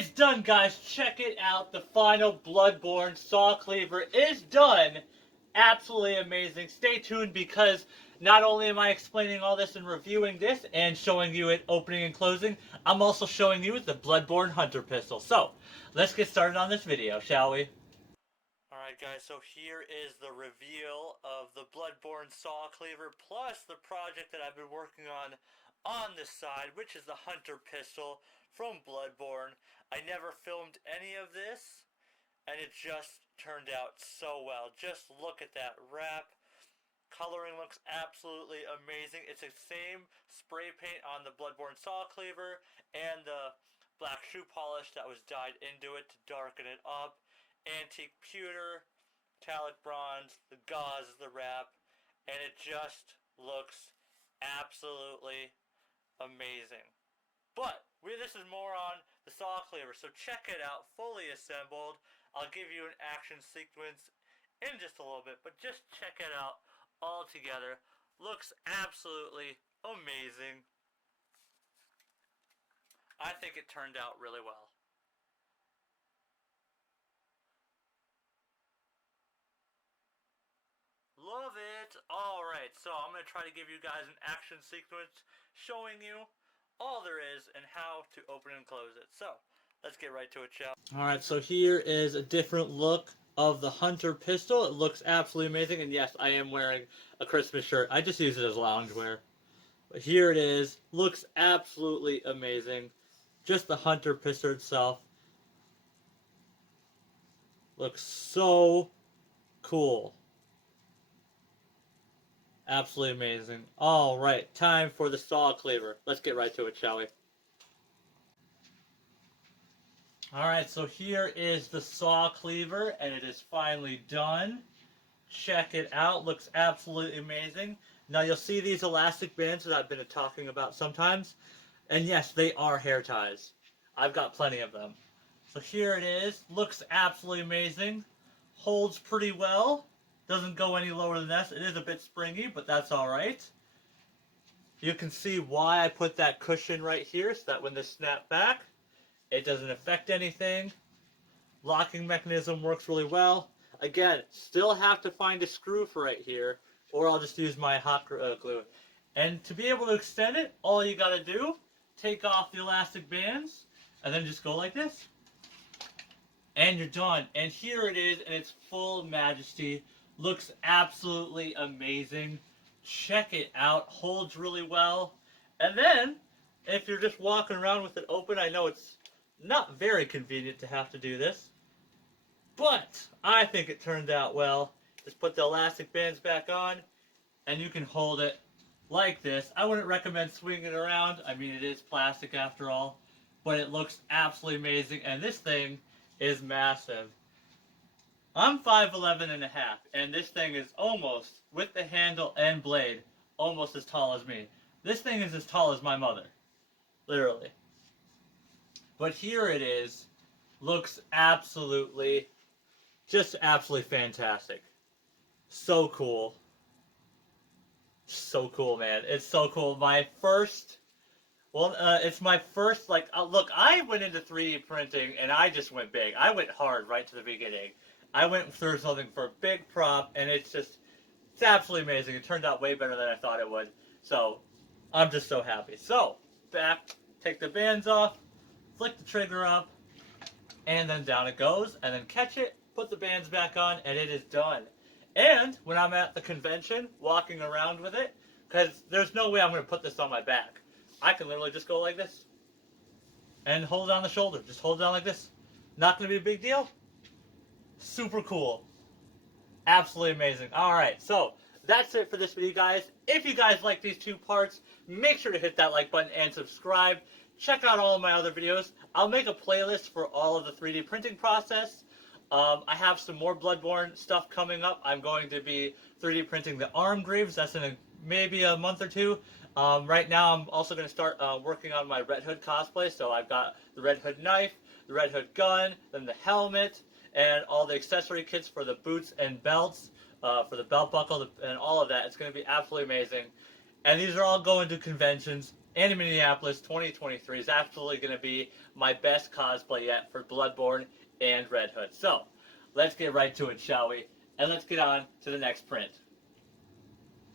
It's done, guys. Check it out. The final Bloodborne saw cleaver is done. Absolutely amazing. Stay tuned because not only am I explaining all this and reviewing this and showing you it opening and closing, I'm also showing you the Bloodborne Hunter Pistol. So, let's get started on this video, shall we? Alright guys, so here is the reveal of the Bloodborne saw cleaver plus the project that I've been working on this side, which is the Hunter Pistol from Bloodborne. I never filmed any of this, and it just turned out so well. Just look at that wrap. Coloring looks absolutely amazing. It's the same spray paint on the Bloodborne saw cleaver and the black shoe polish that was dyed into it to darken it up. Antique pewter, metallic bronze, the gauze is the wrap, and it just looks absolutely amazing. But this is more on the saw cleaver, so check it out, fully assembled. I'll give you an action sequence in just a little bit, but just check it out all together. Looks absolutely amazing. I think it turned out really well. Love it! Alright, so I'm going to try to give you guys an action sequence showing you all there is and how to open and close it. So, let's get right to it, shall we? Alright, so here is a different look of the Hunter Pistol. It looks absolutely amazing, and yes, I am wearing a Christmas shirt. I just use it as loungewear. But here it is. Looks absolutely amazing. Just the Hunter Pistol itself. Looks so cool. Absolutely amazing. Alright, time for the saw cleaver. Let's get right to it, shall we? Alright, so here is the saw cleaver, and it is finally done. Check it out. Looks absolutely amazing. Now you'll see these elastic bands that I've been talking about sometimes. And yes, they are hair ties. I've got plenty of them. So here it is. Looks absolutely amazing. Holds pretty well. Doesn't go any lower than this. It is a bit springy, but that's alright. You can see why I put that cushion right here, so that when this snaps back, it doesn't affect anything. Locking mechanism works really well. Again, still have to find a screw for right here, or I'll just use my hot glue. And to be able to extend it, all you gotta do, take off the elastic bands, and then just go like this. And you're done. And here it is in its full majesty. Looks absolutely amazing. Check it out. Holds really well. And then, if you're just walking around with it open, I know it's not very convenient to have to do this, but I think it turned out well. Just put the elastic bands back on, and you can hold it like this. I wouldn't recommend swinging it around. I mean, it is plastic after all, but it looks absolutely amazing, and this thing is massive. I'm 5'11 and a half, and this thing is almost, with the handle and blade, almost as tall as me. This thing is as tall as my mother. Literally. But here it is. Looks absolutely, just absolutely fantastic. So cool. So cool, man. It's so cool. It's my first, look, I went into 3D printing and I just went big. I went hard right to the beginning. I went through something for a big prop, and it's absolutely amazing. It turned out way better than I thought it would. So, I'm just so happy. So, back, take the bands off, flick the trigger up, and then down it goes, and then catch it, put the bands back on, and it is done. And when I'm at the convention, walking around with it, because there's no way I'm going to put this on my back, I can literally just go like this, and hold it on the shoulder. Just hold it down like this. Not going to be a big deal. Super cool. Absolutely amazing. Alright, so that's it for this video, guys. If you guys like these two parts, make sure to hit that like button and subscribe. Check out all of my other videos. I'll make a playlist for all of the 3D printing process. I have some more Bloodborne stuff coming up. I'm going to be 3D printing the arm greaves. That's in maybe a month or two. Right now I'm also going to start working on my Red Hood cosplay. So I've got the Red Hood knife, the Red Hood gun, then the helmet, and all the accessory kits for the boots and belts, for the belt buckle, and all of that. It's going to be absolutely amazing. And these are all going to conventions in Minneapolis 2023 is absolutely going to be my best cosplay yet for Bloodborne and Red Hood. So, let's get right to it, shall we? And let's get on to the next print.